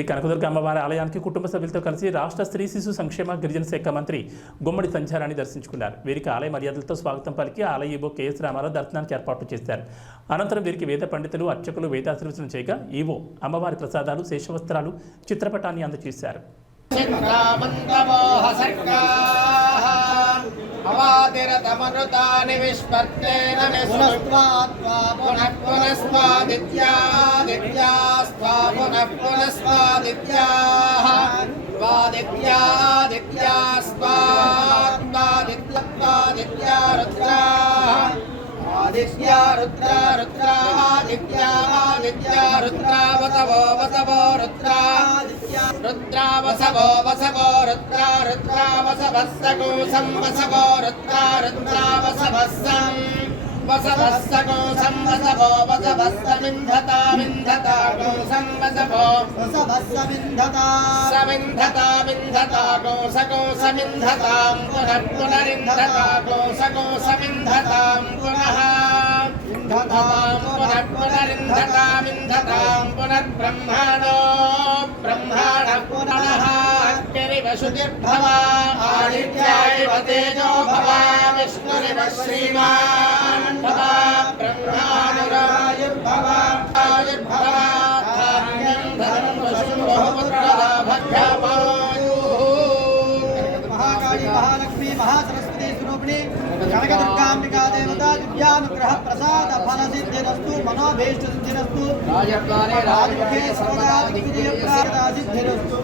శ్రీ కనకదుర్గ అమ్మవారి ఆలయానికి కుటుంబ సభ్యులతో కలిసి రాష్ట్ర స్త్రీ శిశు సంక్షేమ గిరిజన శాఖ మంత్రి గుమ్మడి సంచారాన్ని దర్శించుకున్నారు. వీరికి ఆలయ మర్యాదలతో స్వాగతం పలికి ఆలయ ఈవో కెఎస్ రామారావు దర్శనానికి ఏర్పాట్లు చేశారు. అనంతరం వీరికి వేద పండితులు అర్చకులు వేదాశీర్వచనం చేయగా ఈవో అమ్మవారి ప్రసాదాలు శేషవస్త్రాలు చిత్రపటాన్ని అందజేశారు. అవాతిరతమృతాని విష్పత్తేన నిస్వత్వాత్వా పునః పునఃస్వాదిత్యాదిత్యాస్త్వా పునః పునఃస్వాదిత్యాః స్వాదిత్యాదిత్యాస్వాదిత్యాదిత్యా రుద్రాః ఆదిత్యా రుద్రా రుద్రాదిత్యా ఆదిత్యా రుద్రావతవో వతవో రుద్రా రుద్రావసవో వసవో రుద్రా రుద్రావసవస్సకోసం వసవో రుద్రా రుద్రావసవస్సం వసవస్సకోసం వసవో వసవస్సమింధతా వింధతా కోసం వసవో వసవస్సమింధతా సమింధతా వింధతా కోసకోసమింధతాం పునః పునరింధతా కోసకోసమింధతాం పునః పునరింధతామింధతాం పునర్బ్రహ్మణో బ్రహ్మణ పునః అగ్నిరివ శుచిర్భవ ఆదిత్యాయవ తేజో భవ విష్ణురివ శ్రీమాన్ భవ బ్రహ్మానురాయుర్భవ ఆయుర్భవ ధాన్యం ధనం వశుం బహుపుత్రలాభభ్యమాయుః. మహాకాళీ మహాలక్ష్మీ మహాసరస్వతి స్వరూపిణి కనకదుర్గాంబికా దేవత దివ్యానుగ్రహ ప్రసాద ఫల సిద్ధిరస్తు మనోభీష్ట సిద్ధిరస్తు రాజముఖే సర్వదా దిగ్విజయ ప్రాప్త సిద్ధిరస్తు.